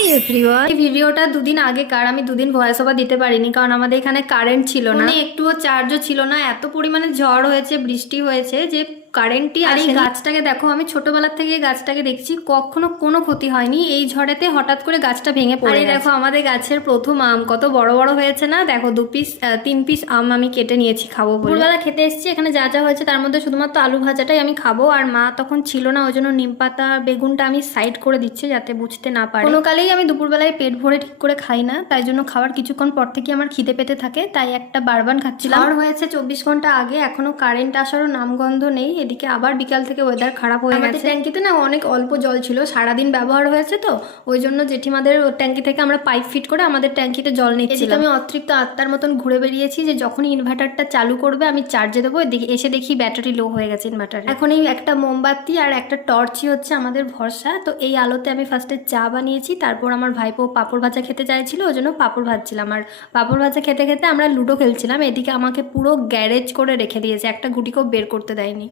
Hi everyone, এই ভিডিওটা দুদিন আগেকার। আমি দুদিন ভয়েস ওভার দিতে পারিনি কারণ আমাদের এখানে কারেন্ট ছিল না, একটুও চার্জও ছিল না। এত পরিমাণে ঝড় হয়েছে, বৃষ্টি হয়েছে যে কারেন্টই আর এই গাছটাকে দেখো, আমি ছোটবেলার থেকে গাছটাকে দেখছি, কখনো কোনো ক্ষতি হয়নি। এই ঝড়েতে হঠাৎ করে গাছটা ভেঙে পড়ে। দেখো আমাদের গাছের প্রথম আম কত বড় বড় হয়েছে না, দেখো 3 পিস আম আমি কেটে নিয়েছি খাবো বলে। দুপুরবেলা খেতে এসেছি, এখানে যা যা হয়েছে তার মধ্যে শুধুমাত্র আলু ভাজাটাই আমি খাবো, আর মা তখন ছিল না, ওই জন্য নিম পাতা বেগুনটা আমি সাইড করে দিচ্ছি যাতে বুঝতে না পারে। কোনো কালেই আমি দুপুরবেলায় পেট ভরে ঠিক করে খাই না, তাই জন্য খাওয়ার কিছুক্ষণ পর থেকে আমার খিদে পেতে থাকে, তাই একটা বারবান খাচ্ছিলাম। আর হয়েছে 24 ঘন্টা আগে, এখনো কারেন্ট আসারও নামগন্ধ নেই। এদিকে আবার বিকাল থেকে ওয়েদার খারাপ হয়ে গেছে। ট্যাঙ্কিতে না অনেক অল্প জল ছিল, সারাদিন ব্যবহার হয়েছে তো, ওই জন্য জেঠিমাদের ট্যাঙ্কি থেকে আমরা পাইপ ফিট করে আমাদের ট্যাঙ্কিতে জল নিচ্ছিলাম। আমি অতৃপ্ত আত্মার মতন ঘুরে বেরিয়েছি যে যখনই ইনভার্টারটা চালু করবে আমি চার্জে দেবো, এসে দেখি ব্যাটারি লো হয়ে গেছে ইনভার্টার। এখন এই একটা মোমবাতি আর একটা টর্চই হচ্ছে আমাদের ভরসা। তো এই আলোতে আমি ফার্স্টে চা বানিয়েছি, তারপর আমার ভাইপো পাঁপড় ভাজা খেতে চাইছিল, ওই জন্য পাঁপড় ভাজছিলাম। আর পাঁপড় ভাজা খেতে খেতে আমরা লুডো খেলছিলাম। এদিকে আমাকে পুরো গ্যারেজ করে রেখে দিয়েছে, একটা গুটিকেও বের করতে দেয়নি।